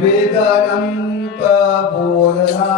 वेदांत बोलला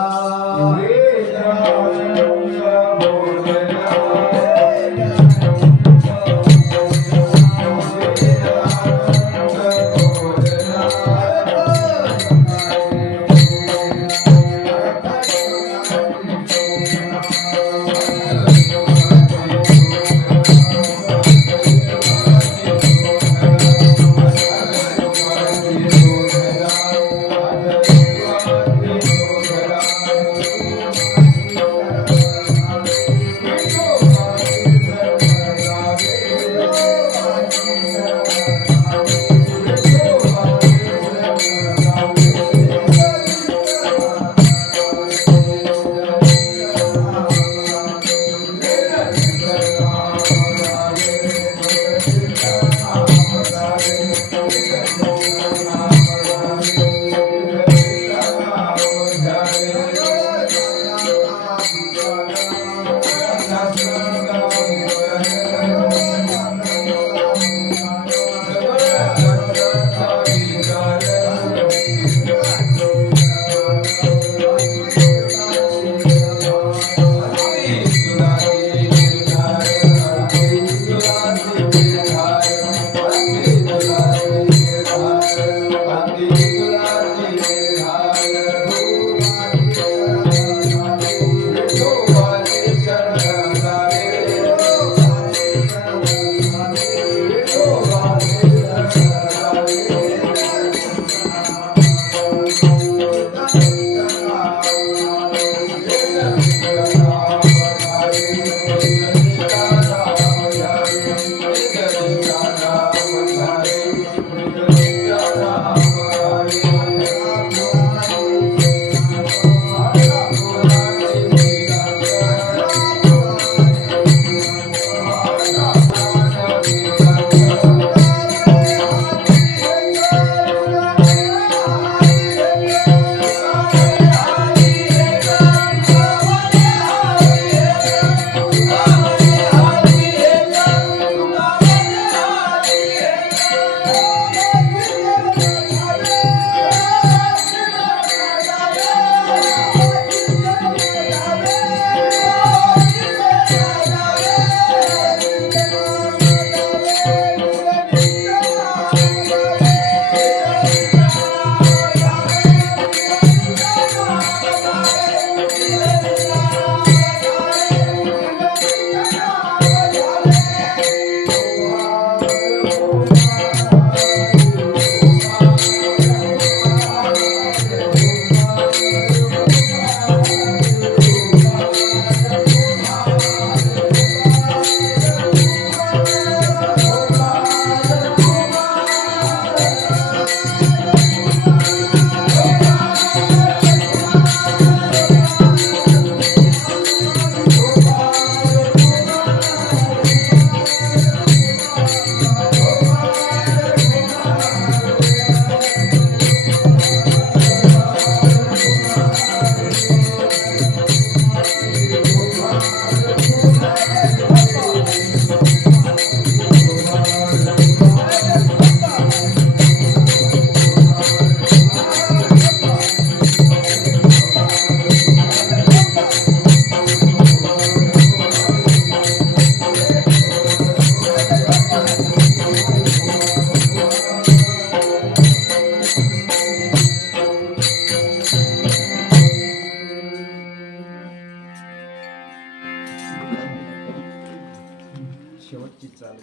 शेवटची चाल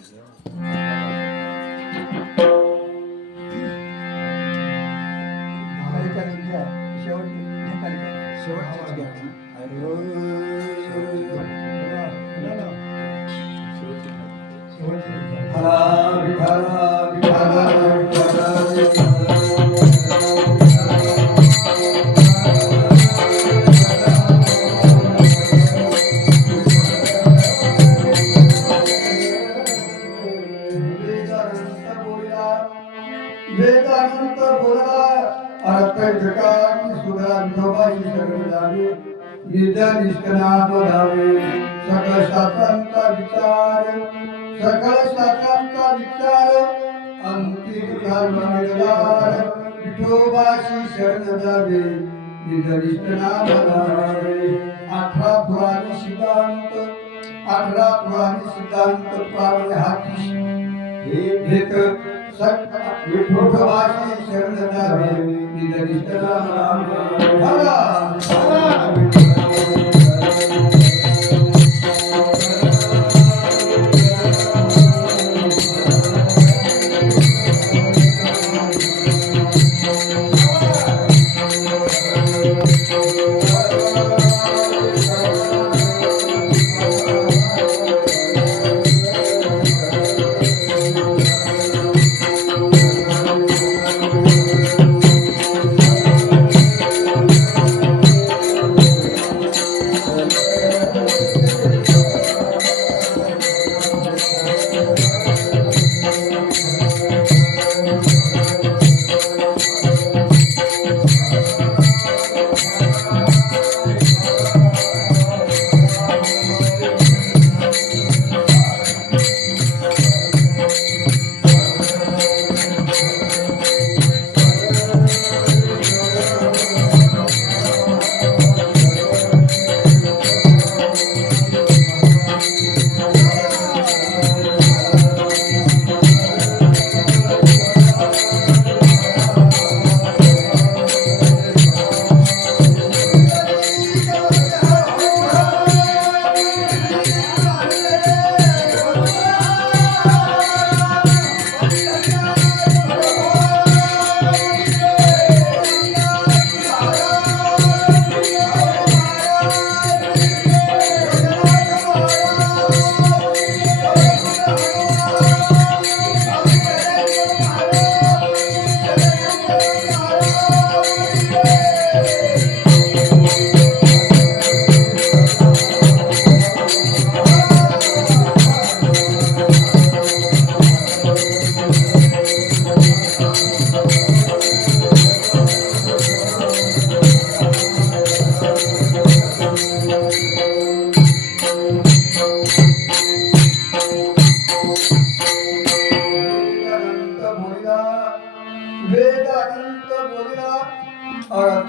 शेवटचीच घ्या वेदांत बोलला अर्थ जगाची सुधा विठोबाची शरण जावे विद्या निष्कनाथ धावे सकळ शास्त्रांचा विचार अंतिम विठोबाशी शरण जावे निधनिष्ठ नाम धावे 18 पुराणी सिद्धांत 18 पुराणी सिद्धांत पावले हाती घेत विठोबाशी शरण जावे निधनिष्ठ नाम धावे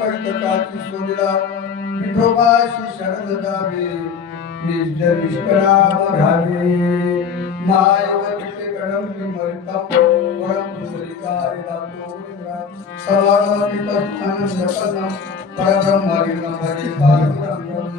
अर्थकाची सोडला विठोबाशी शरण जावे निष्कराम घावे मायवतीचे कडम मरिता परम सुरिकाय दातो सर्वाधिक आनंद परब्रह्म हरि पारब्रह्म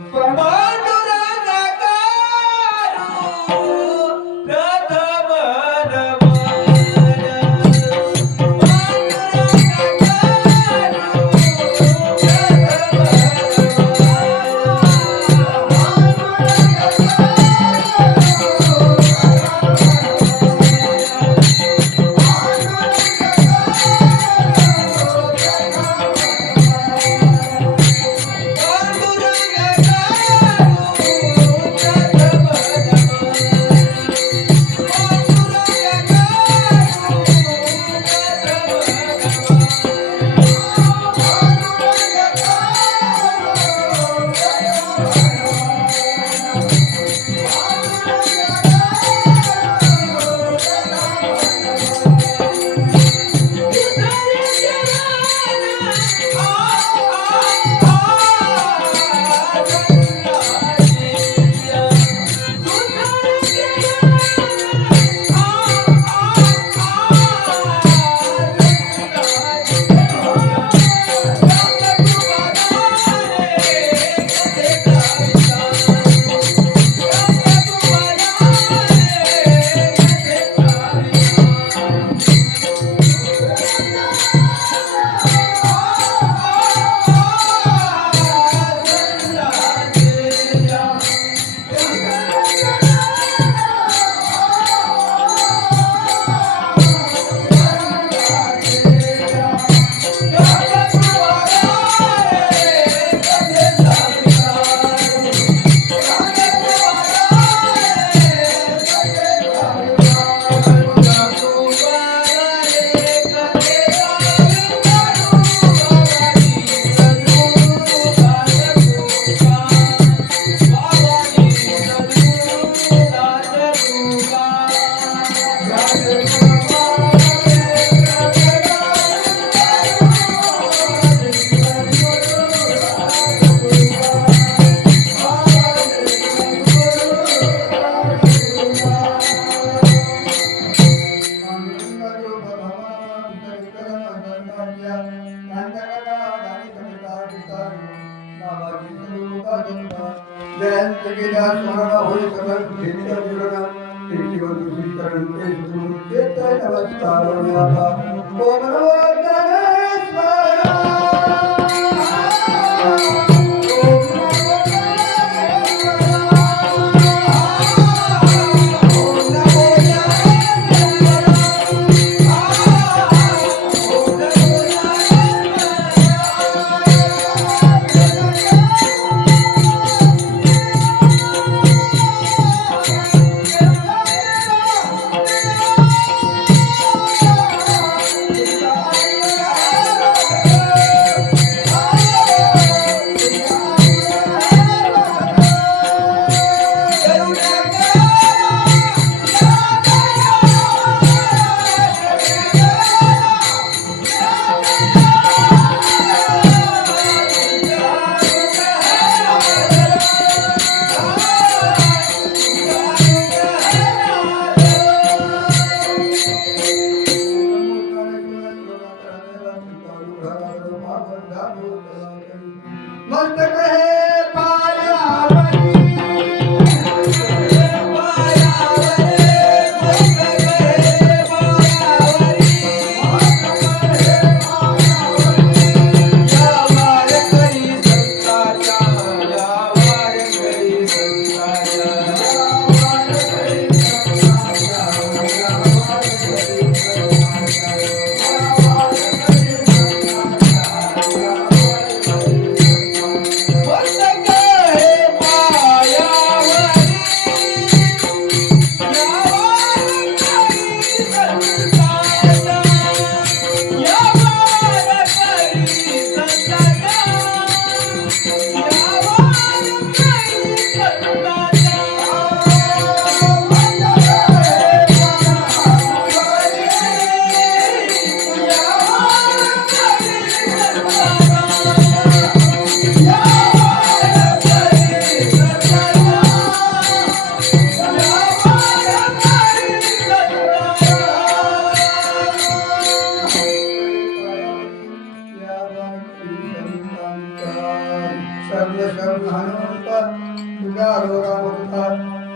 गेल्या स्मरण होई सगळ घेतल्या जीवन तेची वंदुची करण ते सुन चेतय नमस्कार व्यापा ओम नमो गणेश्वरा मस्तक हे पायावरी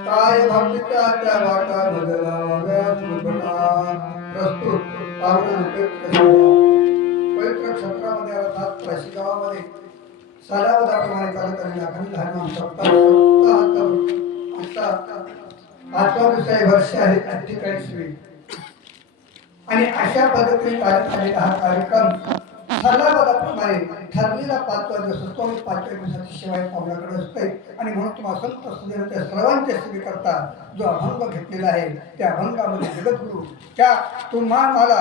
काय भक्तीच्या त्या वाटा बदला प्रस्तुत पवित्र क्षेत्रामध्ये अर्थात प्रशिगावामध्ये सालावदाप्रमाणे चालत आलेला अखंड हनुमान सप्ताह आजचा विषय वर्ष आहे 48वी आणि अशा पद्धतीने चालत आलेला हा कार्यक्रम सालावदाप्रमाणे ठरलेला 5 दिवस असतो आणि 5व्या दिवसाची शिवाय पावलाकडे असते आणि म्हणून तुम्हाला संत असलेल्या त्या सर्वांच्या सेवे करता जो अभंग घेतलेला आहे त्या अभंगामध्ये जगद्गुरु त्या तुम्हाला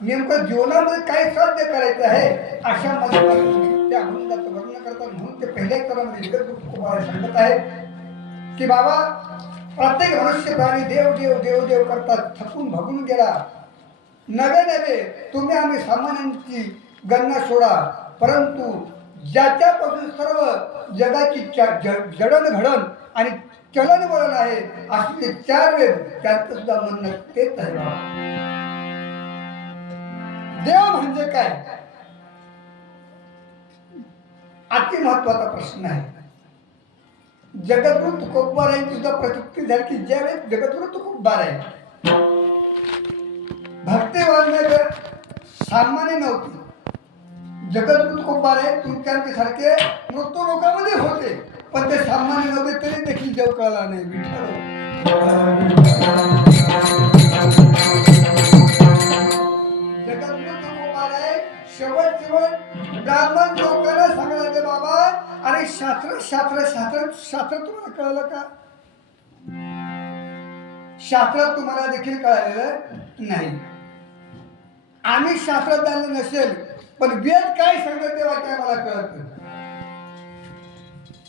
नेमकं जीवनामध्ये काय साध्य करायचं आहे अशा मध्ये त्या अभंगाचं वर्णन करतात म्हणून ते पहिल्या क्रमामध्ये जगद्गुरु तुम्हाला सांगत आहे की बाबा प्रत्येक मनुष्य प्राणी देव देव देव देव करतात थकून भगून गेला नवे नवे तुम्ही आम्ही सामान्यांची गणना सोडा परंतु ज्याच्यापासून सर्व जगाची जडणघडण आणि चलन वळण आहे असे ते 4 वेद त्यांचं सुद्धा म्हणणं तेच आहे देव म्हणजे काय अति महत्वाचा प्रश्न आहे जगद्गुरु तुकोबार यांची सुद्धा प्रचिती झाली की ज्यावेळेस जगद्गुरु तुकोबार आहे भक्ती वाढण्याचं सामान्य नव्हती जगद्गुरु तुकोबार आहे तुमच्यासारखे मृत्यू लोकांमध्ये होते पण ते सामान्य नव्हते तरी देखील देव कळला नाही जगद्गुरु तुकोबार आहे शेवट ब्राह्मण लोकांना सांगायचे बाबा अरे शास्त्र शास्त्र शास्त्र शास्त्र तुम्हाला कळलं का शास्त्र तुम्हाला देखील कळालेलं नाही आम्ही शास्त्रात जाणलं नसेल पण वेद काय सांगतात तेव्हा काय मला कळत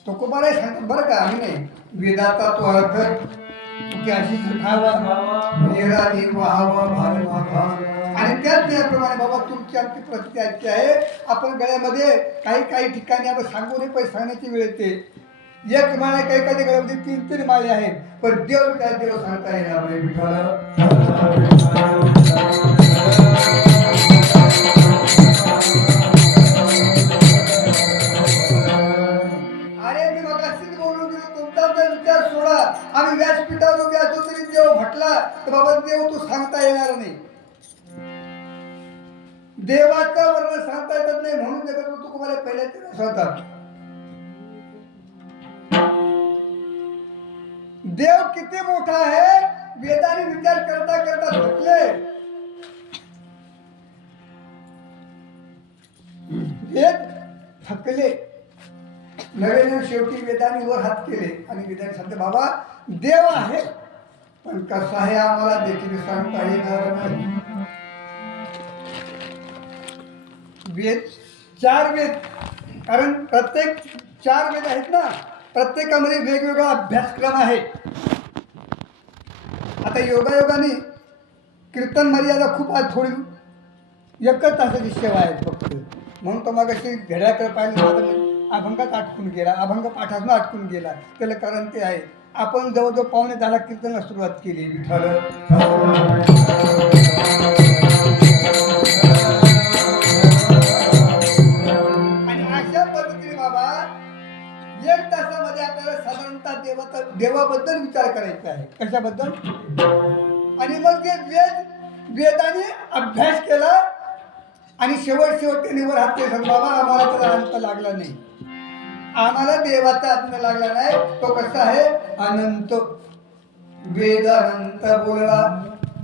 तुकोबार सांगतात बरं का आम्ही नाही वेदाचा तो अर्थ अशी खावा निराधी व्हावा भालमाथा आणि त्याप्रमाणे बाबा तुमची आमची प्रतिज्ञा आहे आपण गळ्यामध्ये काही ठिकाणी आता सांगू नये पण सांगण्याची वेळ येते एक माळे काही गळ्यामध्ये 3-3 माळे आहेत पण देव त्या देव सांगता येणार नाही विठ्ठल अरे मी मग अशीच बोलून गेलो तुमचा तर देवाचं वर्णन सांगता येत नाही म्हणून जगत तुम्हाला पहिल्याच होतात. देव किती मोठा आहे वेदाने विचार करता करता थकले. वेद थकले. नव्याने शेवटी वेदाने वर हात केले आणि वेदाने सांगते बाबा देव आहे पण कसा आहे आम्हाला देखील सांगता येणार नाही. वेद 4 वेद, कारण प्रत्येक 4 वेद आहेत ना, प्रत्येकामध्ये वेगवेगळा अभ्यासक्रम आहे. आता योगायोगाने कीर्तन मर्यादा खूप आज थोडी एकच तासाची सेवा आहे फक्त. म्हणून तो मग अशी घड्याकडे पाहिजे अभंगात अटकून गेला, अभंग पाठातून अटकून गेला. त्याला कारण ते आहे आपण जवळजवळ 9:45 कीर्तनाला सुरुवात केली. विठ्ठल आणि अशा पद्धतीने बाबा 1 तासामध्ये आपल्याला साधारणतः देवाबद्दल विचार करायचा आहे. कशाबद्दल? आणि मग जे वेदाने अभ्यास केला आणि शेवट त्यांनी वर हात केला. बाबा आम्हाला त्याचा अंत लागला नाही, आम्हाला देवाचा अंत लागला नाही. तो कसा आहे? अनंत. वेद अनंत बोलला,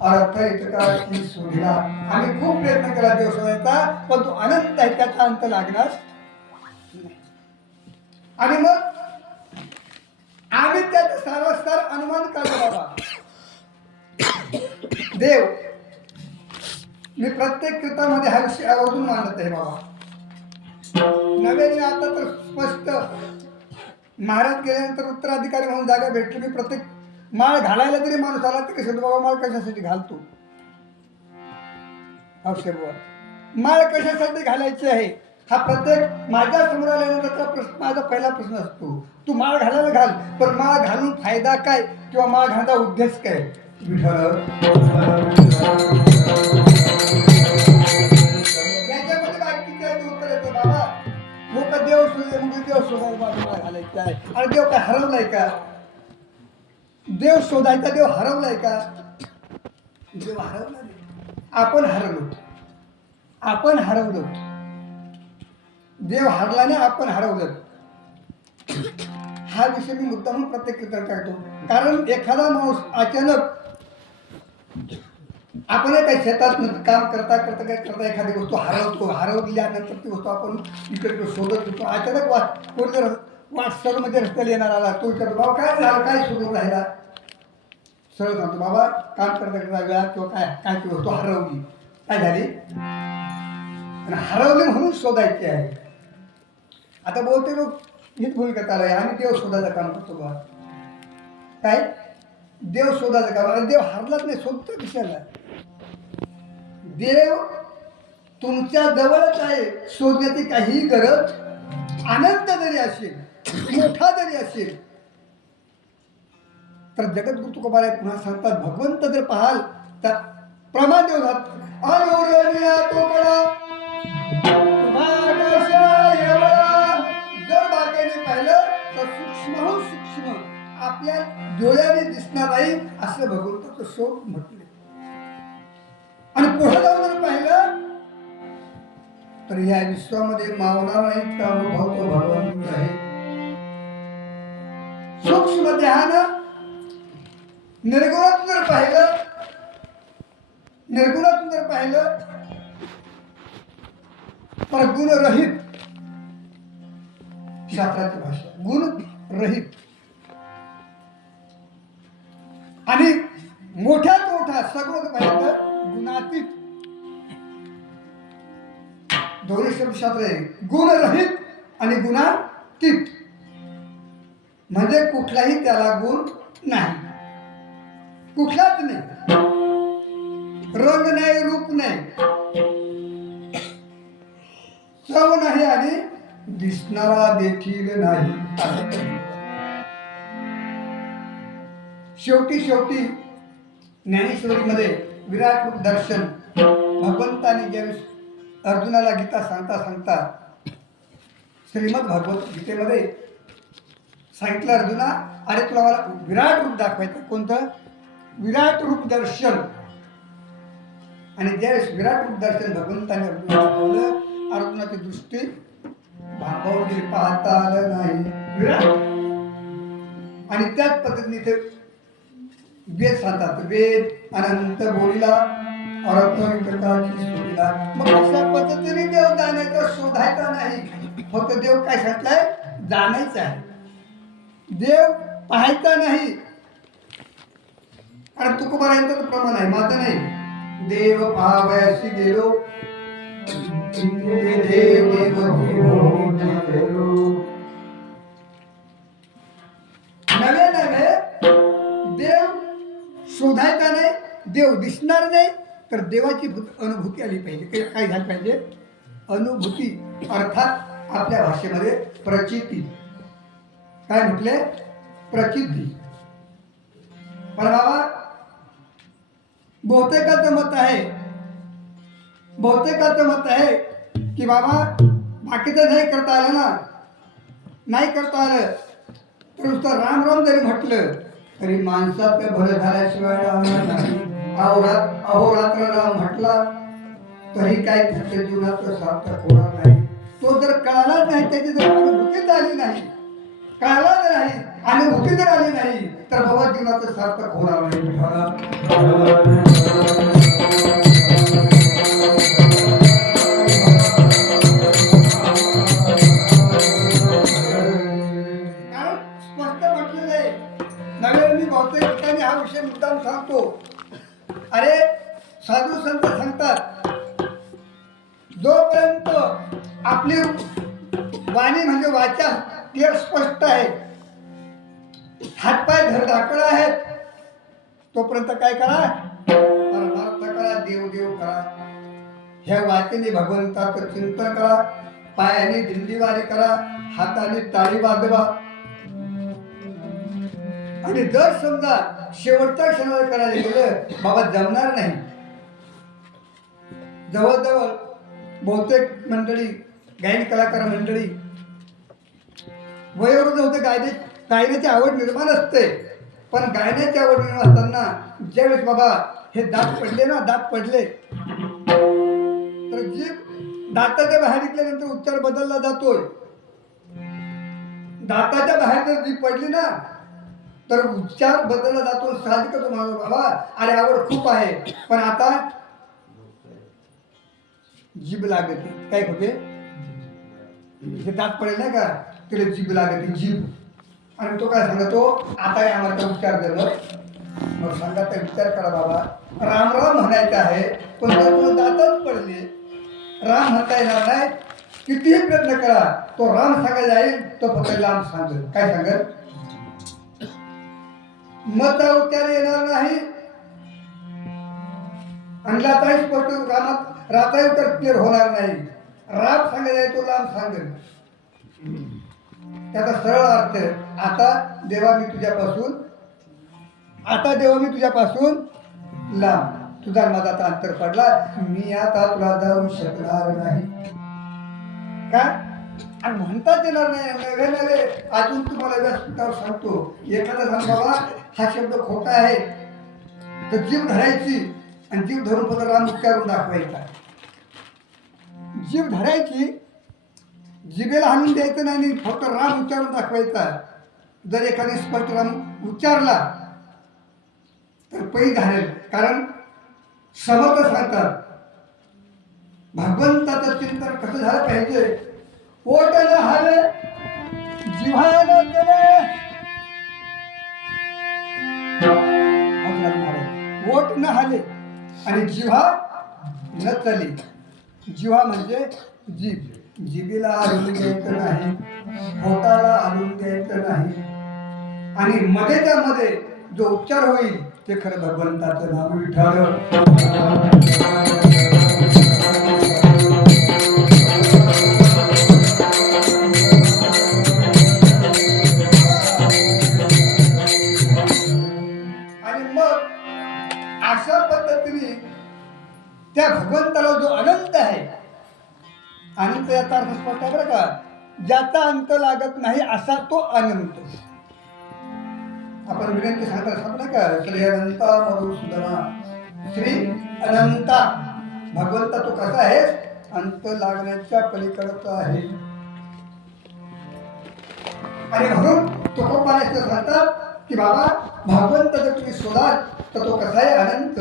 अर्थ इतका की शोधला. आम्ही खूप प्रयत्न केला देव शोधायचा, पण तो अनंत आहे, त्याचा अंत लागणार नाही. आणि मग आम्ही त्याचा सारस्तार अनुमान काढला. बाबा देव, मी प्रत्येक कीर्तनामध्ये हा विषय आवर्जून मांडत आहे. बाबा नव्याने आता तर स्पष्ट महाराज गेल्यानंतर उत्तराधिकारी म्हणून जागा भेटली. मी प्रत्येक माळ घालायला जरी माणूस आला तरी सांगतो बाबा माळ कशासाठी घालतो? माळ कशासाठी घालायची आहे हा प्रत्येक माझ्या समोर आल्यानंतरचा प्रश्न, माझा पहिला प्रश्न असतो. तू माळ घालायला घाल, पण माळ घालून फायदा काय किंवा माळ घालण्याचा उद्देश काय? याच्यामध्ये बाकीच्या उत्तर येतो बाबा लोक देव शोधले म्हणजे देव शोधायला माळ घालायचा आहे. आणि देव काय हरवलाय का? देव शोधायचा देव हरवलाय का? देव हरवला नाही, आपण हरवलो. आपण हरवलो. देव हरला नाही, आपण हरवलं. हा विषय मी मुद्दाम प्रत्येक कीर्तन करतो. कारण एखादा माणूस अचानक आपण काही शेतात काम करता करता काय करता एखादी वस्तू हरवतो. हरवल्यानंतर ती वस्तू आपण इकडे शोधत होतो. अचानक कोणी वाटसरमध्ये रस्त्याला येणार आला, तो विचारतो बाबा काय झालं, काय शोधून राहिला? सरळ सांगतो बाबा काम करता करता वेळा किंवा काय ती वस्तू हरवली. काय झाली? हरवली म्हणून शोधायची आहे. आता बहुतेक लोक हीच भूमिका चालू आहे, आम्ही देव शोधायचं काम करतो. बा काय देव शोधायचं काम? अरे देव हरलाच नाही, शोधतो कशाला? देव तुमच्या जवळच आहे, शोधण्याची काही गरज. अनंत जरी असेल, मोठा जरी असेल, तर जगद्गुरु तुकोबाराय पुन्हा सांगतात भगवंत जर पाहाल तर प्रमाण देवतात जर बागेने पाहिलं तर सूक्ष्म सूक्ष्म आपल्या डोळ्याने दिसणार नाही असं भगवंताचं शोध म्हटले. आणि पुढे जाऊन जर पाहिलं तर या विश्वामध्ये मावणार नाही का भगवंत आहे. सूक्ष्म ध्यान निर्गुणातून जर पाहिलं, निर्गुणातून जर पाहिलं तर गुणरहित, शास्त्राची भाषा गुण रहित. आणि मोठ्यात मोठा सगळं पाहिलं तर गुणातीत. दोन्ही शब्दशास्त्र आहे, गुणरहित आणि गुणातीत. म्हणजे कुठलाही त्याला गुण नाही, कुठलाच नाही. रंग नाही, रूप नाही, चव नाही आणि दिसणारा देखील नाही. शेवटी ज्ञानेश्वरीमध्ये विराट रूप दर्शन भगवंताने ज्यावेळेस अर्जुनाला गीता सांगता सांगता श्रीमद भगवत गीतेमध्ये सांगितलं, अर्जुना अरे तुला मला विराट रूप दाखवायचं. कोणतं? विराट रूप दर्शन. आणि ज्यावेळेस विराट रूप दर्शन भगवंताने अर्जुनाला दाखवलं, अर्जुनाची दृष्टी भांबावून गेली, पाहता आलं नाही विराट. आणि त्याच पद्धतीने इथे वेद सांगतात, वेद अनंत बोलीला सोडीला. मग अशा पद्धतीने देव जाण्याचा शोधायचा नाही, फक्त देव काय सांगताय, जाणायचं आहे. देव पाहायचा नाही. आणि तुकोबारायांचं प्रमाण आहे, माझं नाही. देव पाहावयाशी गेलो, देव नवे नवे देव शोधायचा नाही, देव दिसणार नाही. तर देवाची अनुभूती आली पाहिजे. काय झाली पाहिजे, अनुभूती, अर्थात आपल्या भाषेमध्ये प्रचिती. काय म्हटले, प्रचिती. पण बाबा बहुतेकाचं मत आहे की बाबा बाकीचं नाही करता आलं ना, नाही करता आलं तर नुसतं राम राम जरी म्हटलं तरी माणसाचं भलं झाल्याशिवाय राहणार नाही. अहोरात्र राम म्हटला तरी काय त्याच्या जीवनाचं सार्थक होणार नाही. तो जर कळालाच नाही, त्याची जर अनुभूती आली नाही, कळालाच नाही, अनुभूती जर आली नाही, तर बाबा जीवनाचं सार्थक होणार नाही. कारण स्पष्ट म्हटलेलं आहे. नव्याने मी बहुतेक ठिकाणी हा विषय मुद्दाम सांगतो. अरे साधू संत सांगतात, जोपर्यंत आपली वाणी म्हणजे वाचा क्लिअर स्पष्ट आहे, हातपाय धडधाकळ आहेत, तोपर्यंत काय करा, परमार्थ करा, देव देव करा. ह्या वाचेने भगवंताचं चिंतन करा, पायाने दिंडीवारी करा, हाताने टाळी वाजवा. आणि जर समजा शेवटच्या क्षणाला करायला गेलं, बाबा जमणार नाही. जवळजवळ बहुतेक मंडळी, गायन कलाकार मंडळी वयोवृद्ध होते, गायनाची आवड निर्माण असते. पण गायनाची आवड निर्माण असताना ज्यावेळेस बाबा हे दात पडले ना, दात पडले तर जीभ दाताच्या बाहेर निघल्यानंतर उच्चार बदलला जातोय. दाताच्या बाहेर जर जीभ पडली ना तर उच्चार बदलला जातो. साहजिकच होणार बाबा, अरे आवड खूप आहे, पण आता जीभ लागते. काय होते, हे दात पडेल नाही का, त्याला जीभ लागते, जीभ. आणि तो काय सांगतो, आता आम्हाला उच्चार झालं. मग सांगा, तर विचार करा बाबा, राम राम म्हणायचं आहे, पण जर तुला दातच पडले, राम म्हणता येणार नाही. कितीही प्रयत्न करा, तो राम सांगायला जाईल, तो फक्त लांब सांगेल. काय सांगेल, मत उच्चार येणार नाही. आणि लाताही स्पष्ट रामात राताही उत्तर क्लिअर होणार नाही. राम सांगायला तो लांब सांगेल. त्याचा सरळ अर्थ, आता देवा मी तुझ्यापासून लांब, तुझा माझा अंतर पडला, मी आता तुला जाऊ शकणार नाही. काय आणि म्हणताच येणार नाही. नव्हे नव्हे अजून तुम्हाला व्यासपीठावर सांगतो, एखादा सांग बाबा हा शब्द खोटा आहे, तर जीभ धरायची आणि जीभ धरून फक्त राम उच्चारून दाखवायचा. जीभ धरायची, जिभेला हाणून द्यायचं नाही, फक्त राम उच्चारून दाखवायचा. जर एखादी स्पष्ट राम उच्चारला तर पै घालेल. कारण समर्थ सांगतात, भगवंताचं चिंतन कसं झालं पाहिजे, पोट न हवे, जिव्हा न चले. पोट न हले आणि जिव्हा न चले. जिव्हा म्हणजे जीभ, जिभेला हलवून द्यायचं नाही, पोटाला हलवून द्यायचं नाही. आणि मध्येच्या मध्ये जो उच्चार होईल ते खरं भगवंताचं नाम विठ्ठल. आणि मग अशा पद्धतीने त्या भगवंताला जो अनंत आहे, अनंत याचा अर्थ स्पष्ट आहे बरं का, ज्याचा अंत लागत नाही असा तो अनंत. आपण विनंती सांगता सांगता का, श्री अनंता मधुसूदना, श्री अनंता भगवंता तू कसा आहेस अंत लागण्याच्या पलीकडचा आहे. आणि म्हणून तुकोबाने असं सांगतात की बाबा भगवंत जर तुम्ही शोधाल तर तो कसा आहे अनंत.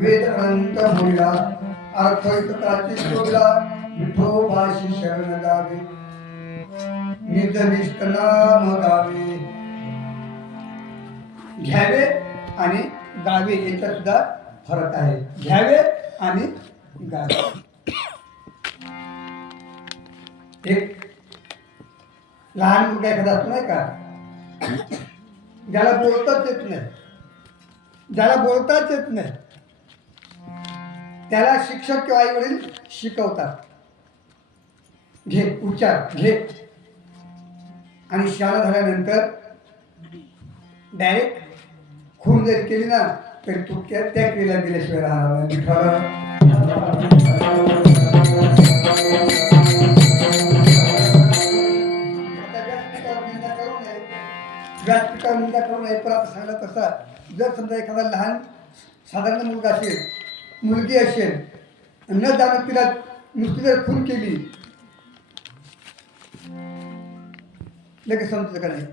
वेद अनंत बोलला अर्थ इतकाची शोधला विठोबाशी शरण गावे निज निष्ठ नाम गावे. घ्यावे आणि गावे याच्यात सुद्धा फरक आहे. घ्यावे आणि गावे. एक लहान मुलगा एखादा असतो नाही का ज्याला बोलताच येत नाही, ज्याला बोलताच येत नाही त्याला शिक्षक किंवा आई वडील शिकवतात घे उच्चार घे. आणि शाळा झाल्यानंतर डायरेक्ट खून जरी केली ना तरी तू त्या क्रियेला दिल्याशिवाय राहणार व्यासपीठावर निंदा करू नये. पण आता सांगला तसा जर समजा एखादा लहान साधारण मुलगा असेल मुलगी असेल न जाणं तिला नुसती जर खून केली लगेच समजतं का नाही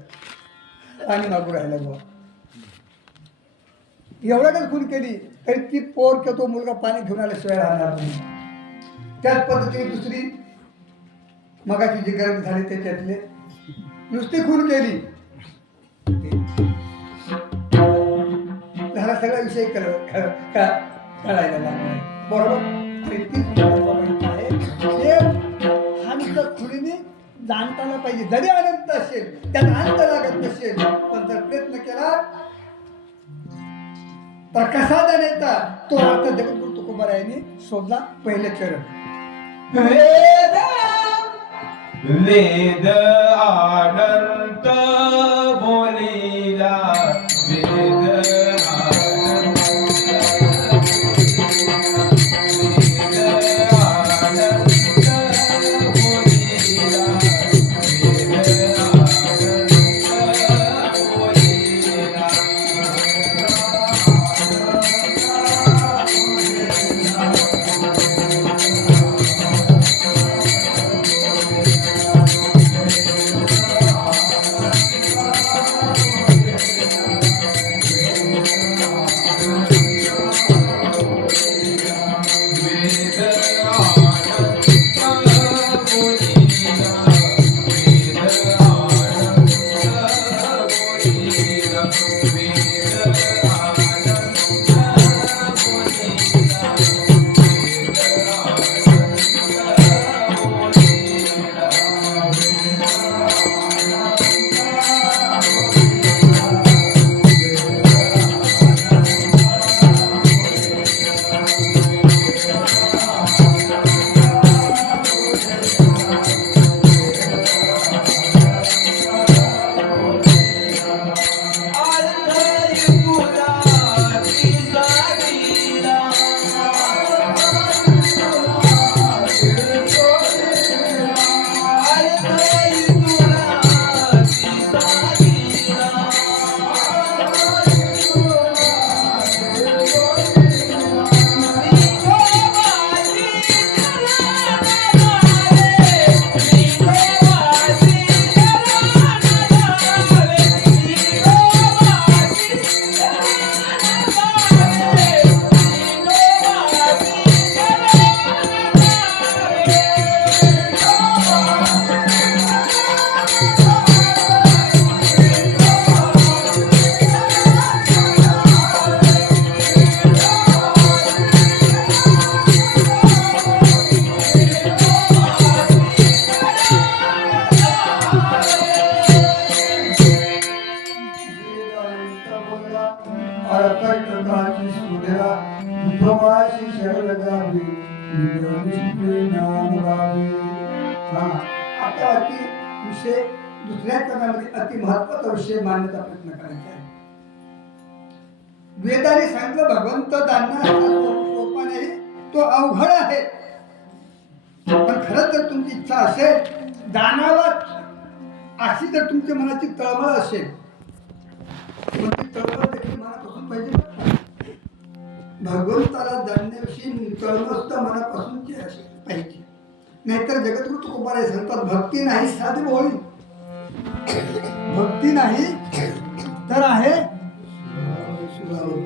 पाणी मागू राहिला बुवा. एवढा जर खून केली तरी ती पोर किंवा तो मुलगा पाणी घेऊन आल्याशिवाय राहणार नाही. त्याच पद्धतीने दुसरी मगाची जी गरज झाली त्याच्यातले नुसती खून केली झाला सगळा विषय कळायला लागला बरोबर. हा नुसतं खुलीने जाणताना पाहिजे जरी अनंत असेल त्यात अंत लागत नसेल पण जर प्रयत्न केला तर कसा जाण्याचा तो अर्थ जगद्गुरु तुकोबारायांनी शोधला. पहिले चरण वेद वेद अनंत बोलिला वेद विषय दुसऱ्या क्रमामध्ये अति महत्वाचा विषय मांडण्याचा प्रयत्न करायचा आहे. वेदाने सांगितलं भगवंत जाणणं सोपा नाही, तो अवघड आहे. पण खरंच जर तुमची इच्छा असेल जाणावं अशी जर तुमच्या मनाची तळमळ असेल पण ती तळमळ देखील मनात असून पाहिजे. भगवंताला जाणण्याविषयी तळमळ सुद्धा मनापासूनची असली पाहिजे. नाहीतर जगद्गुरु तुकोबाराय सांगतात, भक्ती नाही साधी बोळी, भक्ती नाही तर आहे सुरावरी.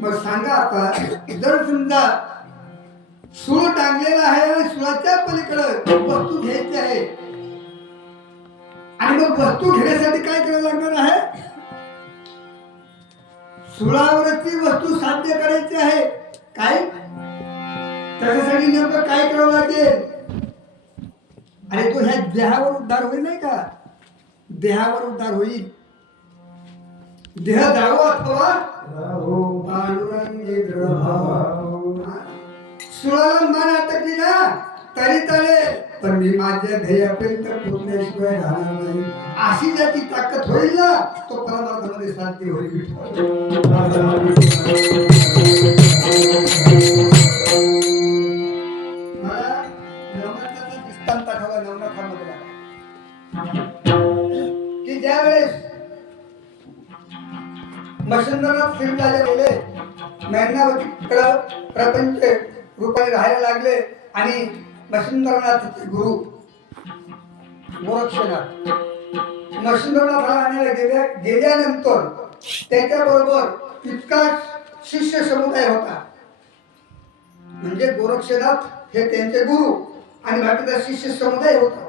मग सांगा आता, जर समजा सूळ टांगलेला आहे आणि सुळाच्या पलीकडे वस्तू घ्यायची आहे, आणि मग वस्तू घेण्यासाठी काय करावं लागणार आहे? सुळावरची वस्तू साध्य करायची आहे. काय त्याच्यासाठी नेमकं काय करावं लागेल? आणि तो ह्या देहावर उद्धार होईल नाही का? देहावर उद्धार होईल. देह जावो अथवा पांडुरंगी दृढ भाव. सुळाला मान अटकली ना तरी चालेल, पण मी माझ्या ध्येयापर्यंत पोहोचण्याशिवाय राहणार नाही. अशी ज्याची ताकद होईल ना, तो परमार्थामध्ये साध्य होईल. मला नवनाथाचा दृष्टांत आठवला, नवनाथामधला, की ज्यावेळेस मच्छिंद्रनाथ श्रीराजा गेले, मैनावतीकडं प्रपंच रूपाने राहायला लागले, आणि मच्छिंद्रनाथचे गुरु गोरक्षनाथ मच्छिंद्रनाथाला आणायला गेल्यानंतर त्याच्याबरोबर इतका शिष्य समुदाय होता. म्हणजे गोरक्षनाथ हे त्यांचे गुरु आणि बाकीचा शिष्य समुदाय होता.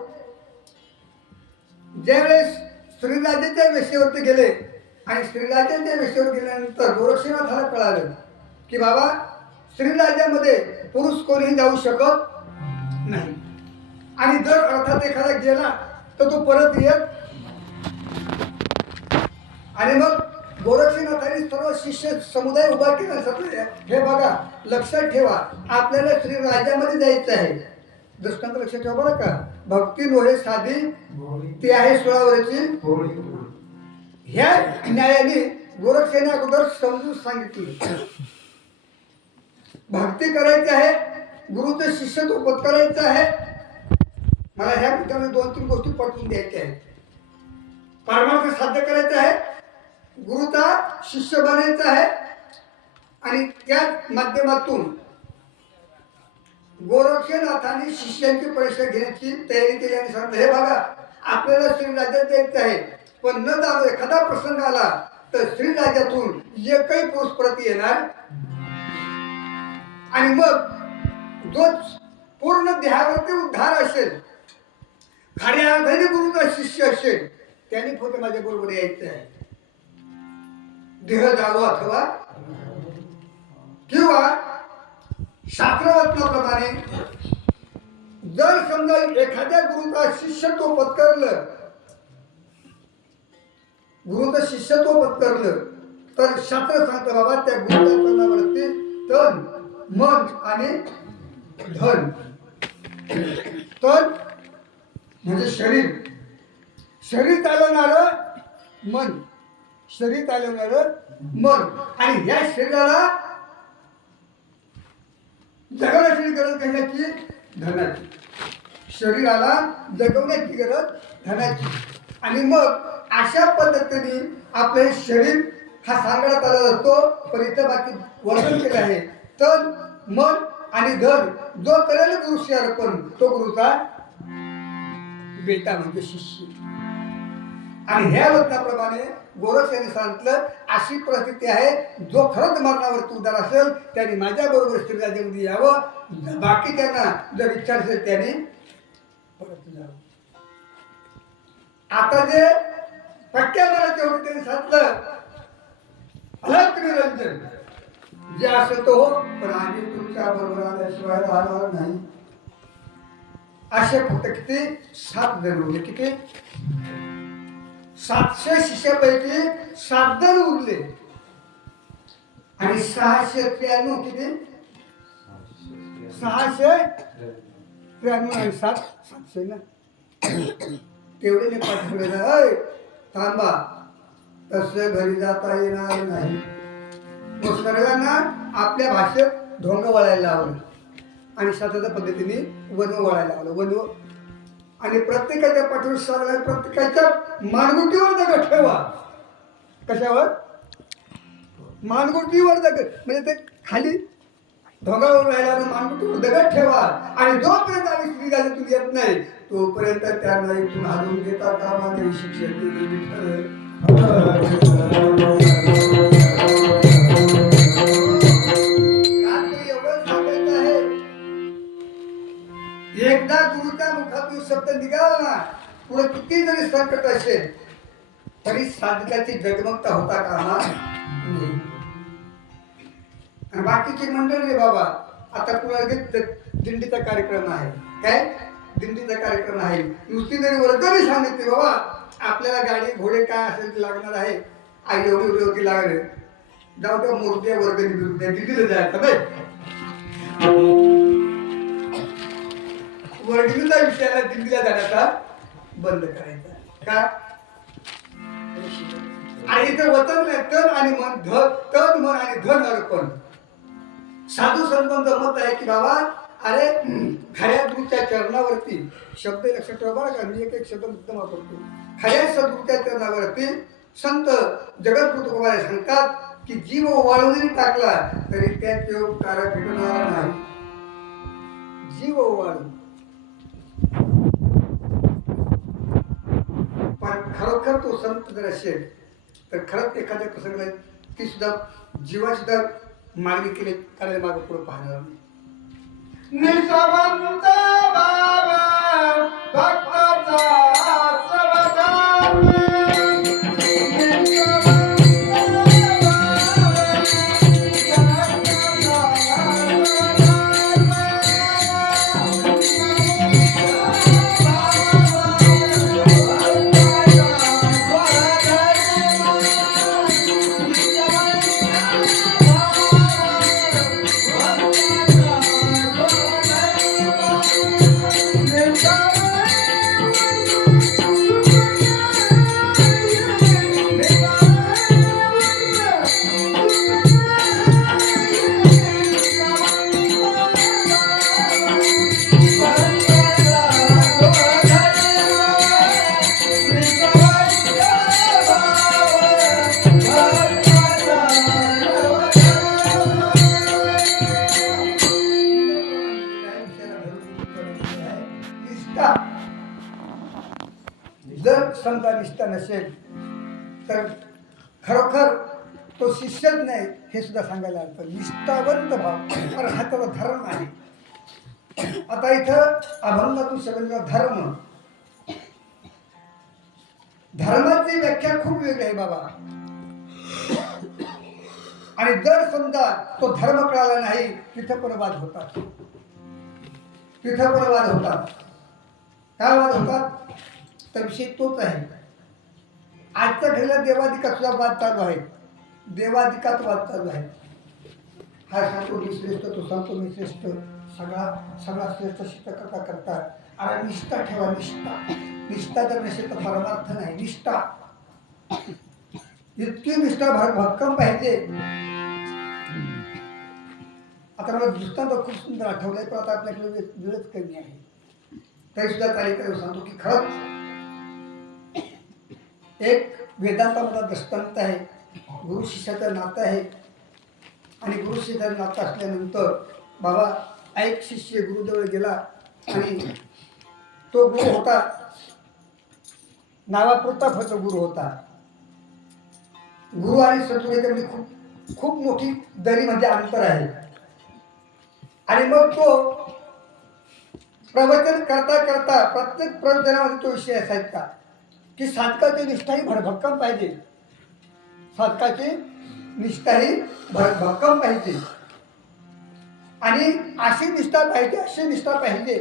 ज्यावेळेस श्रीराजाच्या वेशीवरती गेले, आणि श्रीराजाच्या वेशीवर गेल्यानंतर गोरक्षनाथाला कळालं की बाबा श्रीराजामध्ये पुरुष कोणीही जाऊ शकत नाही, आणि जर अर्थात एखादा गेला तर तो परत येत. आणि मग गोरक्षनाथाने सर्व शिष्य समुदाय उभा केला. हे बघा, लक्षात ठेवा, आपल्याला श्रीराजामध्ये जायचं आहे. दृष्टांत लक्षात ठेवा बरं का. भक्ती नोहे साधी, ती आहे सुळावरची. ह्या न्यायाने गोरक्षाने अगोदर समजून सांगितले, भक्ती करायची आहे, गुरुचं शिष्यत्व पत्करायचं आहे. मला ह्या मुद्द्यामध्ये 2-3 गोष्टी पटवून द्यायच्या आहेत. परमार्थ साध्य करायचं आहे, गुरुचा शिष्य बनायचा आहे, आणि त्या माध्यमातून गोरक्षनाथाने शिष्यांची परीक्षा घेण्याची तयारी केली. आणि सांगितलं, हे बघा, आपल्याला श्रीराजात जायचं आहे, पण न जाणं एखादा प्रसंग आला तर श्रीराजातून एकही पुरुष परत येणार. आणि मग जो पूर्ण देहावरती उद्धार असेल, खऱ्या अर्थाने गुरुचा शिष्य असेल, त्याने फक्त माझ्या बरोबर यायचं आहे. देह जावं अथवा, किंवा शास्त्रवचनाप्रमाणे जर समजा एखाद्या गुरुचा शिष्यत्व पत्करलं, गुरुचं शिष्यत्व पत्करलं, तर शास्त्र सांगतं बाबा त्या गुरुच्या तनावरती तन, मन आणि धन. तन म्हणजे शरीर, शरीर चालवणारं मन, शरीर चालवणारं मन, आणि या शरीराला जगवण्याची गरज कशाची? धनाची. शरीराला जगवण्याची गरज धनाची. आणि मग अशा पद्धतीने आपले शरीर हा सांगण्यात आला जातो. पण इथं बाकी वर्णन केलं आहे, तन, मन आणि धन जो करेल गुरुशी अर्पण, तो गुरुचा बेटा म्हणजे शिष्य. आणि ह्या वचनाप्रमाणे गोरक्षाने सांगितलं, अशी परिस्थिती आहे, जो खरंच मरणावरती उद्धार असेल त्याने माझ्या बरोबर श्रीराजामध्ये यावं, बाकी त्यांना जर इच्छा असेल त्याने परत जावं. आता जे पक्क्या मनाचे होते त्यांनी सांगितलं, अलग निरंजन जे असेल तो हो, पण आम्ही तुमच्या बरोबर आल्याशिवाय राहणार नाही. असे फक्त किती? 7 जण उरले. किती? 700 शिष्यापैकी 7 जण उरले. आणि 693 किती? 693 आणि 700 ना, तेवढे नाही पाठवले. थांबा, तसे घरी जाता येणार नाही. मग सर्वांना आपल्या भाषेत ढोंग वळायला लावलं, आणि स्वतःच्या पद्धतीने वन वळायला लावलं. वन, आणि प्रत्येकाच्या पाठीवर सारला, प्रत्येकाच्या मानगुटीवर दगड ठेवा. कशावर? मानगुटीवर दगड. म्हणजे ते खाली ढोंगावर राहिला मांडून दगड ठेवा आणि जोपर्यंत आम्ही स्त्री जातीतून येत नाही तोपर्यंत त्यांना इथून हलवून देता कामा नये. शिक्षण दिले विठ्ठल. एवढं सांगायचं आहे, एकदा गुरुच्या मुखातून शब्द निघाला ना पुढे किती जरी संकट असेल तरी साधकाची जगमगता होता कामा नये. आणि बाकीची मंडळी रे बाबा आता कुणाला दिंडीचा कार्यक्रम आहे. काय दिंडीचा कार्यक्रम आहे. नुसती जरी वर्गणी सांगितली बाबा आपल्याला गाडी घोडे काय असेल ते लागणार आहे. आई एवढी एवढी होती लागले जाऊ त्या मूर्त्या वर्गणी बिरुद्ध दिल्लीला जायचं नाही. वर्गणीचा विषयाला दिल्लीला जाण्याचा बंद करायचा. का आणि इथं वतन नाही तन आणि मन तन मन आणि धन अर्पण. साधू संतांचं मत आहे की बाबा अरे खऱ्या गुरुच्या चरणावरती शब्द लक्षात ठेवा बरं का. मी एक शब्द मुद्दाम वापरतो. खऱ्या सद्गुरूच्या चरणावरती संत जगद्गुरुबाई सांगतात की जीव ओवाळून जरी टाकला तरी त्याचे उपकार भेटणार नाही. जीव ओवाळून पण खरोखर तो संत जर असेल तर खरंच एखाद्या प्रसंगाला ती सुद्धा जीवाची सुद्धा मागणी केली करायला मागे पुढे पाहणार नाही. निसवंत बाबा भक्ताचा सवदान. जर समजा निष्ठा नसेल तर खरोखर तो शिष्यच नाही हे सुद्धा सांगायला अर्थ. निष्ठावंत भाव पण हा त्याचा धर्म आहे. आता इथं अभंगातून सगळ्यांना धर्म धर्माची व्याख्या खूप वेगळी आहे बाबा. आणि जर समजा तो धर्म कळाला नाही तिथं पण वाद होतात. तिथं पण वाद होतात. काय वाद होतात तर विषय तोच आहे. आजच्या घडीला देवाधिकात सुद्धा वाद चालू आहे. देवाधिकात वाद चालू आहे. हा सांगतो मी श्रेष्ठ तो सांगतो मी श्रेष्ठ. सगळा श्रेष्ठ शिष्ट करता करता अरे निष्ठा ठेवा. निष्ठा जर नसेल तर परमार्थ नाही. निष्ठा इतकी निष्ठा भक्कम पाहिजे. आता मला दृष्टांत खूप सुंदर आठवलंय पण आता आपल्याकडे वेळच कमी आहे. तरी सुद्धा तारीख सांगतो की खरंच एक वेदांतामधला दृष्टांत आहे. गुरु शिष्याचं नातं आहे. आणि गुरु शिष्याचं नातं असल्यानंतर बाबा एक शिष्य गुरुजवळ गेला आणि तो गुरु होता नावापुरता फक्त गुरु होता. गुरु आणि सद्गुरूमध्ये खूप खूप मोठी दरी म्हणजे अंतर आहे. आणि मग तो प्रवचन करता करता प्रत्येक प्रवचनामध्ये तो विषय असायचा की साधकाची निष्ठाही भक्कम पाहिजे. साधकाची निष्ठाही भक्कम पाहिजे. आणि अशी निष्ठा पाहिजे अशी निष्ठा पाहिजे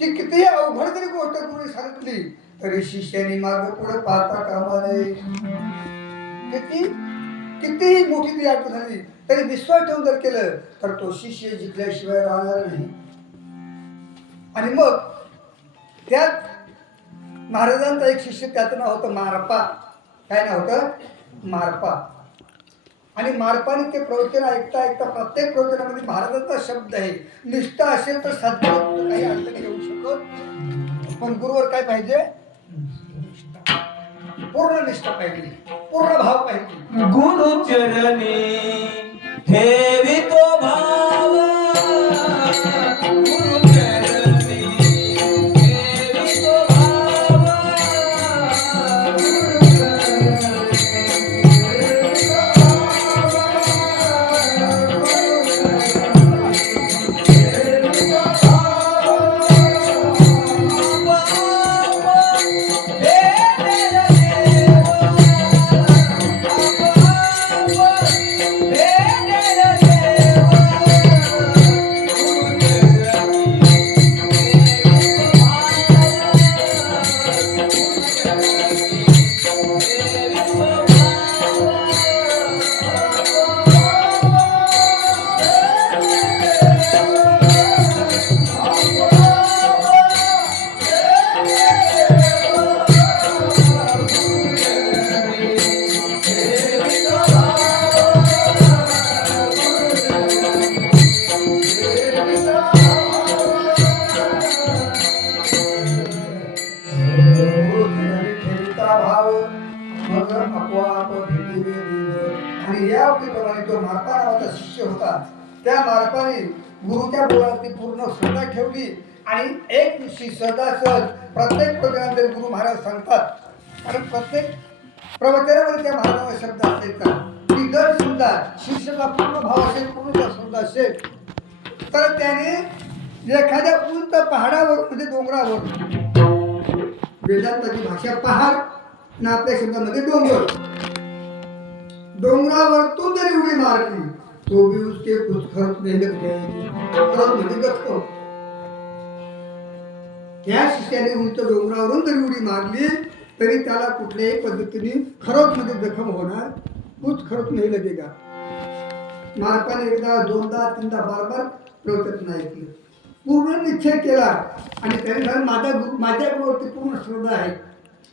की कितीही अवघड जरी गोष्ट गुरुने सांगितली तरी शिष्याने मागे पुढे पाहता कामा नये. कितीही मोठी ती अडचण झाली तरी विश्वास ठेवून जर केलं तर तो शिष्य जिंकल्याशिवाय राहणार नाही. आणि मग त्यात महाराजांचा एक शिष्य त्याचं नाव होतं मारपा. काय नाव होतं? मारपा. आणि मारपाने ते प्रवचन ऐकता ऐकता प्रत्येक प्रवचनामध्ये महाराजांचा शब्द आहे. निष्ठा असेल तर सद्गुरू काही अडचण येऊ शकत पण गुरुवर काय पाहिजे? पूर्ण निष्ठा पाहिजे. पूर्ण भाव पाहिजे. गुरु चरणी ठेवी तो भाव गुरुचरणी ठेवी तो भाव ठेविता भाव मग आपोआप भेटीने देव. आणि या प्रमाणे जो मार्पा नावाचा शिष्य होता त्या मार्पाने गुरुच्या बोलावरती पूर्ण श्रद्धा ठेवली आणि एक दिवशी सहजासहज प्रत्येक प्रवचनामध्ये गुरु महाराज सांगतात आणि प्रत्येक प्रवचनामध्ये त्या महाराजांना शब्द असतात की जर समजा शिष्याचा पूर्ण भाव असेल पूर्ण श्रद्धा असेल तर त्याने एखाद्या उंच पहाडावर म्हणजे डोंगरावर वेदांताची भाषा पहाड आणि आपल्या शब्दामध्ये डोंगर डोंगरावरतून जरी उडी मारली तो भी उसके कुछ खर्च मेहनत जाएगी खर्च म्हणजे जखम त्या शिष्याने उंच डोंगरावरून जरी उडी मारली तरी त्याला कुठल्याही पद्धतीने खरंच मध्ये जखम होणार कुछ खर्च नाही लगेगा. मार्पाने एकदा दोनदा तीनदा बार प्रवचन ऐकलं पूर्ण निश्चय केला आणि त्याने माझ्या गुरुवरती पूर्ण श्रद्धा आहे.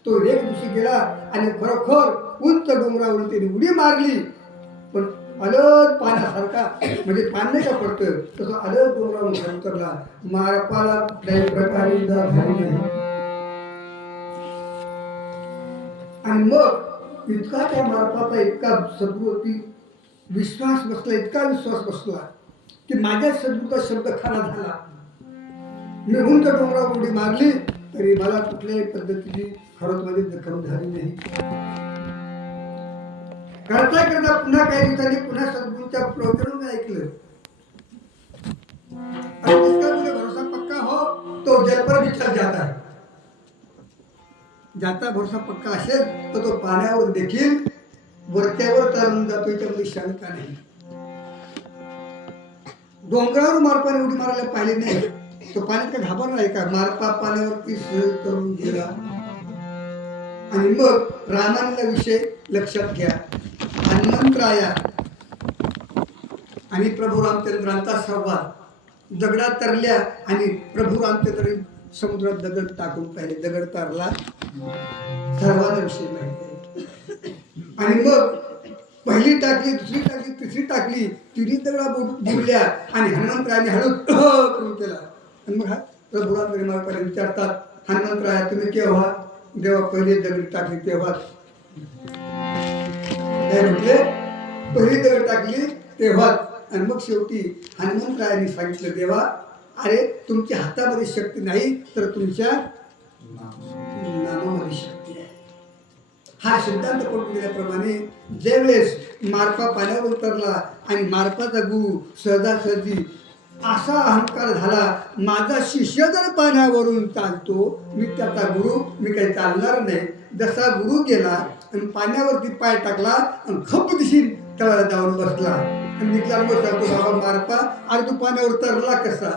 तो एक दिवशी गेला आणि खरोखर उंच डोंगरावरून त्याने उडी मारली पण अलग पाण्यासारखा म्हणजे पान नाही का पडतं तसं अलग डोंगरावरून उतरला. मारपाला कुठल्याही प्रकारे इजा झाली नाही आणि मग इतका त्या मार्पाचा इतका सद्गुरूवरती विश्वास बसला इतका विश्वास बसला की माझ्या सद्गुरूचा शब्द खरा झाला. मी उंच डोंगरावर उडी मारली तरी मला कुठल्याही पद्धतीची खरंच मध्ये जखम झाली नाही. करता करता पुन्हा काही दिवसांनी पुन्हा सद्गुरूच्या प्रवचन ऐकलं आणि जिसका मुझे भरोसा पक्का हो तो जल पर भी चल जाता है. ज्याचा भरोसा पक्का असेल तर तो पाण्यावर देखील वरत्यावर तरंग जातो याच्यामध्ये शंका नाही. डोंगरावर मार्पाने उडी मारायला पाहिले नाही तो पाण्यात काय घाबरला आहे का. मार्पा पाण्यावरती सहज करून गेला आणि मग रामायणाचा विषय लक्षात घ्या. हनुमंतराया आणि प्रभू रामचंद्रांचा संवाद दगडात तरल्या आणि प्रभू रामचंद्र समुद्रात दगड टाकून पाहिले. दगड तरला सर्वांना विषय माहिती आहे. आणि मग पहिली टाकली दुसरी टाकली तिसरी टाकली तिन्ही दगडा बुडल्या आणि हनुमंतरायाने हळू करून केला. आणि मग प्रभू रामचंद्र विचारतात हनुमंतराया तुम्ही केव्हा जेव्हा पहिली दगड टाकली तेव्हा म्हटले पहिली दगड टाकली तेव्हा. आणि मग शेवटी हनुमंतरायांनी सांगितलं देवा अरे तुमच्या हातामध्ये शक्ती नाही तर तुमच्या नामामध्ये शक्ती आहे. हा सिद्धांत पडून गेल्याप्रमाणे ज्यावेळेस मार्पा पाण्यावर उतरला आणि मार्पाचा गुरु सहजासहजी असा अहंकार झाला माझा शिष्य जर पाण्यावरून चालतो मी त्याचा गुरु मी काही चालणार नाही. जसा गुरु गेला आणि पाण्यावरती पाय टाकला आणि खप दिशी तळाला जाऊन बसला आणि निघला मग सांगतो बाबा मार्पा अरे तू पाण्यावर उतरला कसा.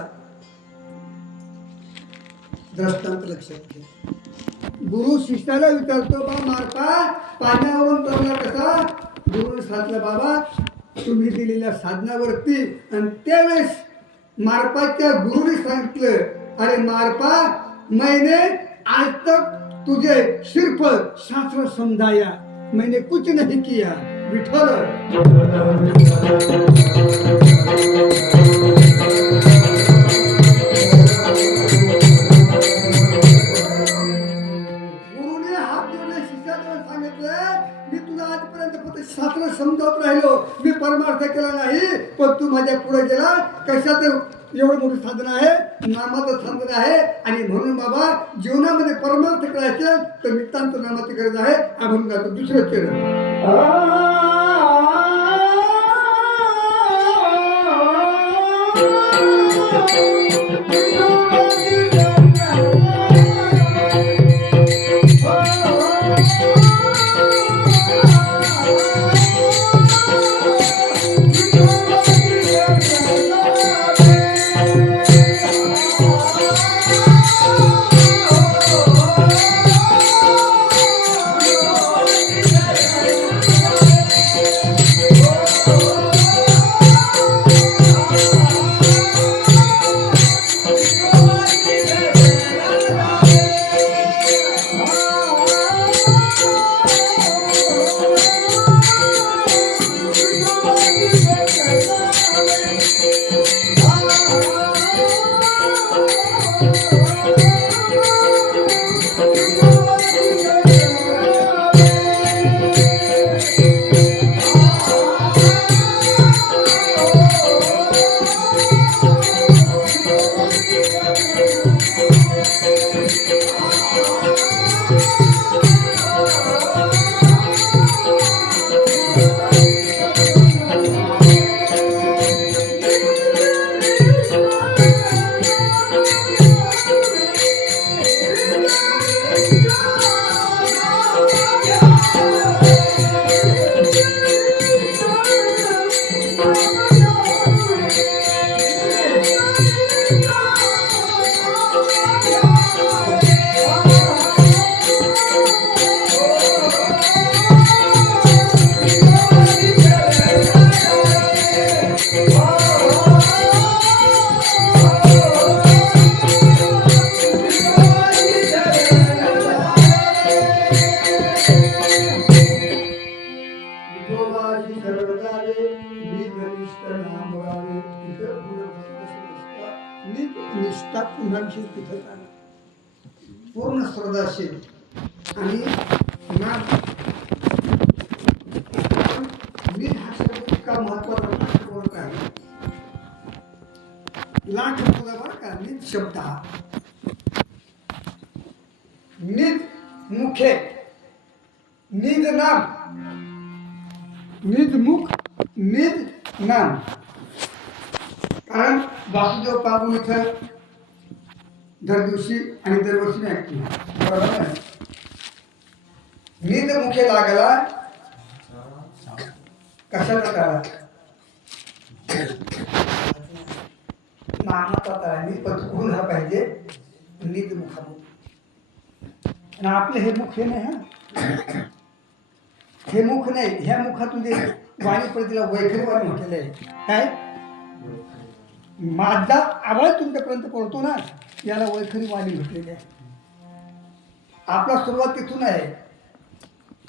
दृष्टांत लक्षात घ्या. गुरु शिष्याला विचारतो बा मार्पा पाण्यावरून तरला कसा. गुरुने सांगितलं बाबा तुम्ही दिलेल्या साधनावरती. आणि त्यावेळेस मार्पाच्या गुरुने सांगितलं अरे मार्पा मैंने आज तक तुझे सिर्फ शास्त्र समझाया मैंने कुछ नहीं किया. विठ्ठल मी तुला आजपर्यंत फक्त शास्त्र समजावत राहिलो मी परमार्थ केला नाही नामाचं एवढं मोठं साधन आहे, नामाचं साधन आहे. आणि म्हणून बाबा जीवनामध्ये परमार्थ करायचं तर नितांत नामाची गरज आहे. अभंगाचं दुसरं चरण. निष्ठा पुन्हा तिथं पूर्ण श्रद्धाशील आणि हा शब्द इतका महत्वाचा आहे. लाख बरं का निज शब्द हा निज मुखे निज नाम निज मुख निज नाम. कारण वासुदेव पागून इथं दर दिवशी आणि दरवर्षी मी ऐकतो बरोबर आहे. निज मुखे लागला कशाचा काळा नामाचा काळा मी पचकून हा पाहिजे निज मुखा. आणि आपलं हे मुख हे नाही हा हे मुख नाही. ह्या मुखातून जे वाणी पडते तिला वैखरी वाणी म्हटलेलं आहे. काय माझा आवाज तुमच्यापर्यंत पडतो ना याला वैखरी वाणी म्हटलेली आहे. आपला सुरुवात तिथून आहे.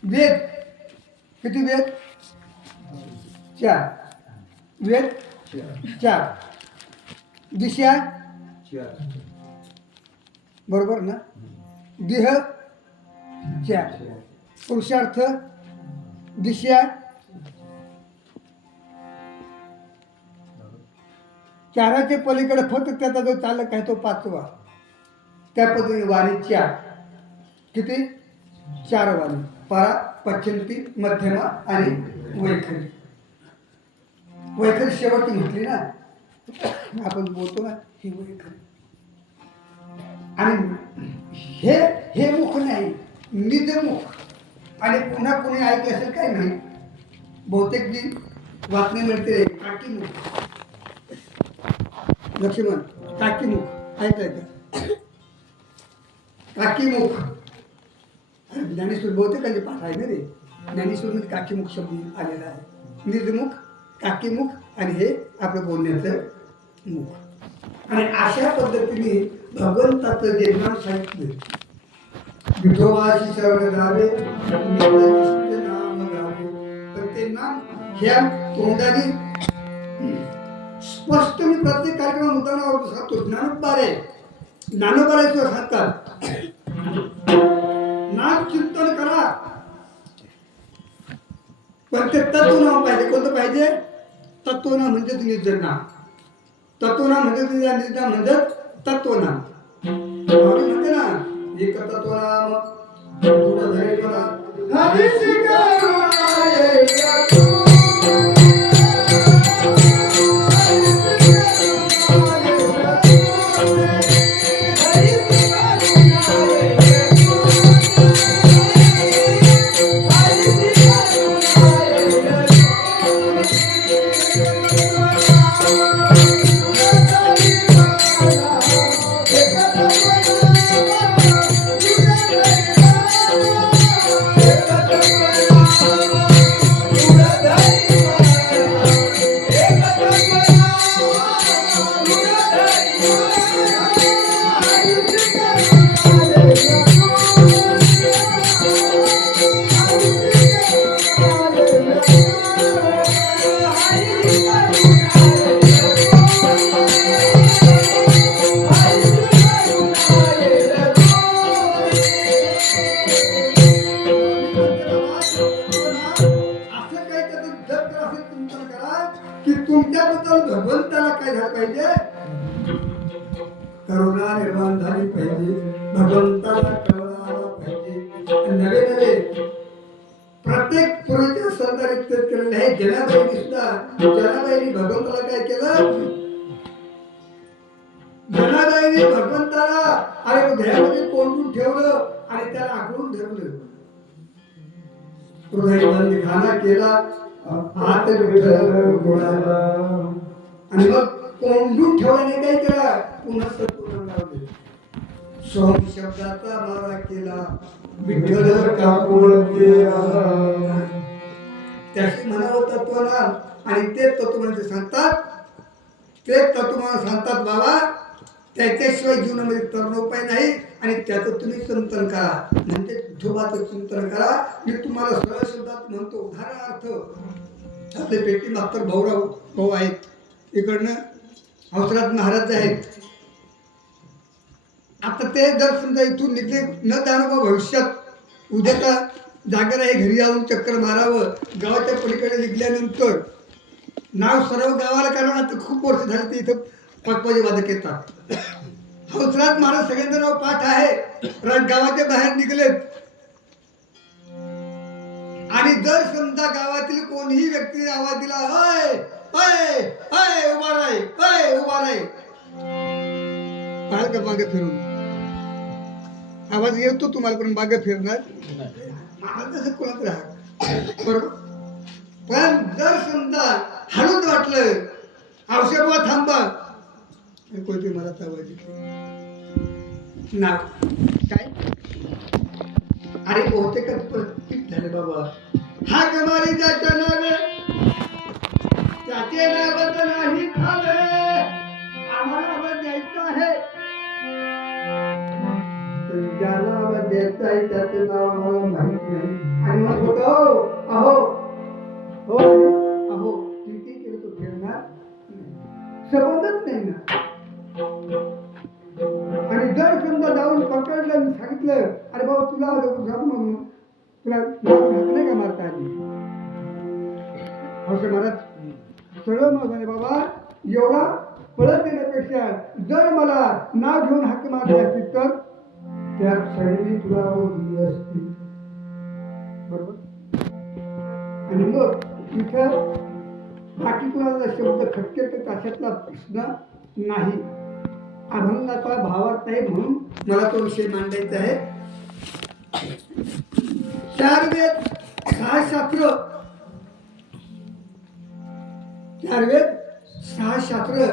वेद किती वेद 4 वेद 4 दिशा 4 बरोबर ना. देह 4 पुरुषार्थ दिशा 4च्या पलीकडे फक्त त्याचा जो चालक आहे तो 5वा. त्या पद्धतीने वाणी 4 किती 4 वाणी परा पश्चिंती मध्यमा आणि वैखरी. वैखरी शेवटची म्हटली ना आपण बोलतो ना ही वैखरी. आणि हे मुख नाही निज मुख. आणि पुन्हा कोणी ऐकलं असेल काही नाही बहुतेक जी बातमी मिळते काकी मुख लक्ष्मण काकी मुख ऐकलंय का काकी मुख. ज्ञानेश्वर बहुतेकांचे पाठ आहे ना रे. ज्ञानेश्वरमध्ये काकी मुख शब्द आलेला आहे. निर्मुख काकी मुख आणि हे आपलं बोलण्याचं मुख. आणि अशा पद्धतीने भगवंताचं जे नाम सांगितलं विठोबाची शरण गावे नाम गावे तर ते नाम ह्या तोंडाने स्पष्ट मी प्रत्येक कार्यक्रम मुद्दानावर सांगतो. ज्ञानोबारे सांगतात नाम चिंतन करा पण ते तत्व नाम पाहिजे. कोणतं पाहिजे तत्व नाम म्हणजे निज नाम. तत्वनाम म्हणजे म्हणतात तत्वनाम. आम्ही म्हणते ना एक तत्वनाम पुढं धरेल म्हणा. हरीची करुणा येईल तू. असं काय त्याचं जप करा, असं चिंतन करा की तुमच्याबद्दल भगवंताला काय झालं पाहिजे, करुणा निर्माण झाली पाहिजे, भगवंताला कळायला पाहिजे. नवे नवे प्रत्येक पूर्वीच्या संतांनी तेच केलेलं आहे. जनाबाईंनी सुद्धा जनाबाईंनी भगवंताला काय केलं, जनाबाईंनी भगवंताला अरे हृदयामध्ये कोंडून ठेवलं आणि त्याला आकडून धरलं. हृदय बंद खाना केला, हात विठ्ठल गोळाला आणि मग कोंडून ठेवल्याने काय केला, पुन्हा सत्पूर्ण लावले. सोम शब्दाचा मारा केला, विठ्ठल कापूळ केला. त्याशी म्हणावं तत्वनाम. आणि ते तत्व म्हणजे सांगतात, ते तत्व मला सांगतात बाबा त्याच्याशिवाय जीवनामध्ये तरण उपाय नाही. आणि त्याचं तुम्ही चिंतन करा, म्हणजे विठोबाचं चिंतन करा. मी तुम्हाला सरळ शब्दात म्हणतो. उदाहरणार्थ आपले पेटी मास्तर भाऊराव भाऊ आहेत, इकडनं हंसराज महाराज आहेत. आता ते जर समजा इथून निघले न जाणं भविष्यात उद्याचा जागर आहे, घरी जाऊन चक्कर मारावं, गावाच्या पलीकडे निघल्यानंतर नाव सर्व गावाला, कारण आता खूप वर्ष झाली ते इथं पाचवाजे वादक येतात. हंसराज महाराज सगळ्यांचं नाव पाठ आहे, गावाच्या बाहेर निघलेत. आणि जर समजा गावातील कोणीही व्यक्तीने आवाज दिला, अय अय अय उभा राय, अय उभा राय, पाहाल का मागे फिरून आवाज येतो तुम्हाला, पण मागे फिरणार तसं कोणाच राहा बरोबर. पण जर समजा हळूच वाटलं, औषध थांबा, कोणती मला आवाज ना काय, अरे बहुतेकच प्रतीक झाले बाबा. हा कमारी ज्याच्या नावे त्याचे नावच नाही ठावे, आम्हाला आवाज द्यायचा आहे. ज्याला आवाज द्यायचा आहे त्याचं नाव आम्हाला माहित नाही. आणि मग होतो अहो हो अहो किती केलं तो फिरणार संबंधच नाही ना. आणि जर समजा जाऊन पकडलं आणि सांगितलं, अरे बाबा तुला जाऊ म्हणून तुला नाही का मारता आली, असं महाराज सरळ म्हणाले बाबा एवढा पळत देण्यापेक्षा जर मला नाव घेऊन हाक मारली असती तर त्या क्षणी तुला दिली असती, बरोबर. आणि मग तिथं बाकी कुणाला शब्द खटके तर ताशातला प्रश्न नाही. अभंगाचा भावार्थ आहे म्हणून मला तो विषय मांडायचा आहे. 4 वेद 6 शास्त्र, 4 वेद 6 शास्त्र,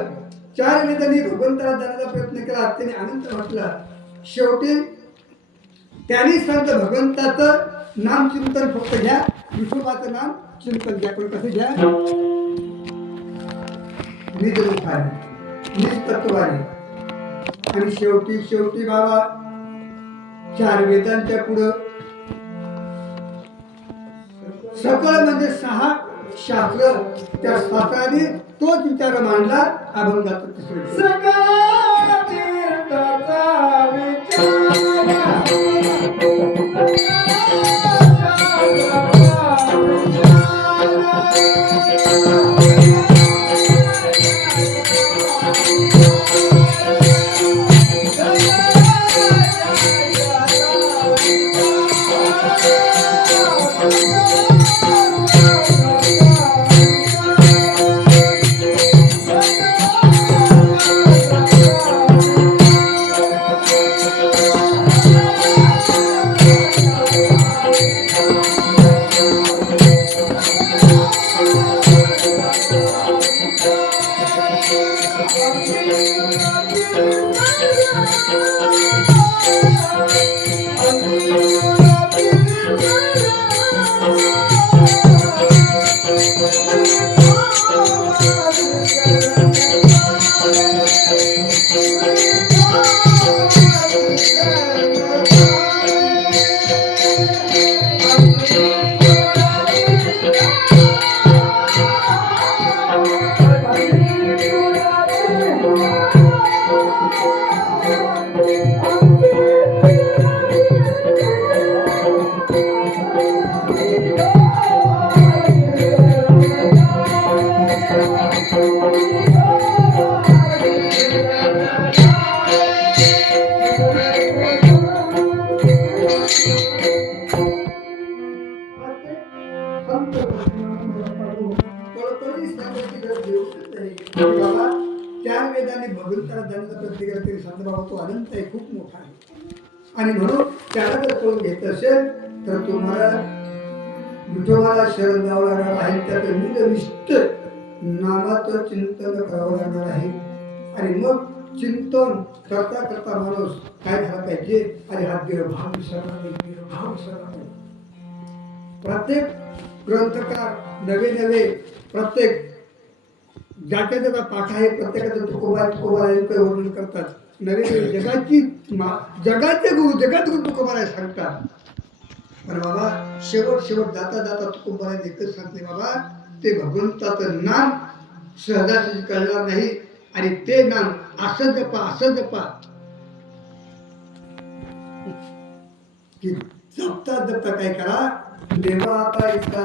4 वेदांनी भगवंताला जाण्याचा प्रयत्न केला, त्याने आनंद वाटला. शेवटी त्यांनी सांगितलं भगवंताचं नाम चिंतन फक्त घ्या, विठोबाचं नाम चिंतन घ्या. पण कसं घ्या, निज रूपाने, निज तत्वाने. आणि शेवटी शेवटी बाबा 4 वेदांच्या पुढं सकळ म्हणजे 6 शास्त्र, त्या शास्त्राने तोच विचार मांडला अभंगाचा तिसरा. सगळा तीर्थाचा विचार बाबा चार वेदांनी भगवंताला दंड प्रतिकार तरी सांगतो बाबा तो अनंत आहे, खूप मोठा आहे. आणि म्हणून त्याला जर करून घेत असेल तर तुम्हाला विठोबाला शरण जावं लागणार आहे. त्याचं निरविष्ट नामाचं चिंतन करावं लागणार आहे. आणि मग चिंतन करता करता माणूस काय झाला पाहिजे, आणि हा देवभाव विसरला नाही, देवभाव विसरला नाही. प्रत्येक ग्रंथकार नवे नवे प्रत्येक ज्याच्या त्याचा पाठ आहे, प्रत्येकाचं तुकोबा यांचं वर्णन करतात. नवे नवे जगाचे गुरु तुकोबाला सांगतात. पण बाबा शेवट जाता जाता तुकोबाला एकच सांगते, बाबा ते भगवंताचं नाम सहजासहजी कळणार नाही, आणि ते नाम असं जपा की जपता काय करा, देवा आता इतका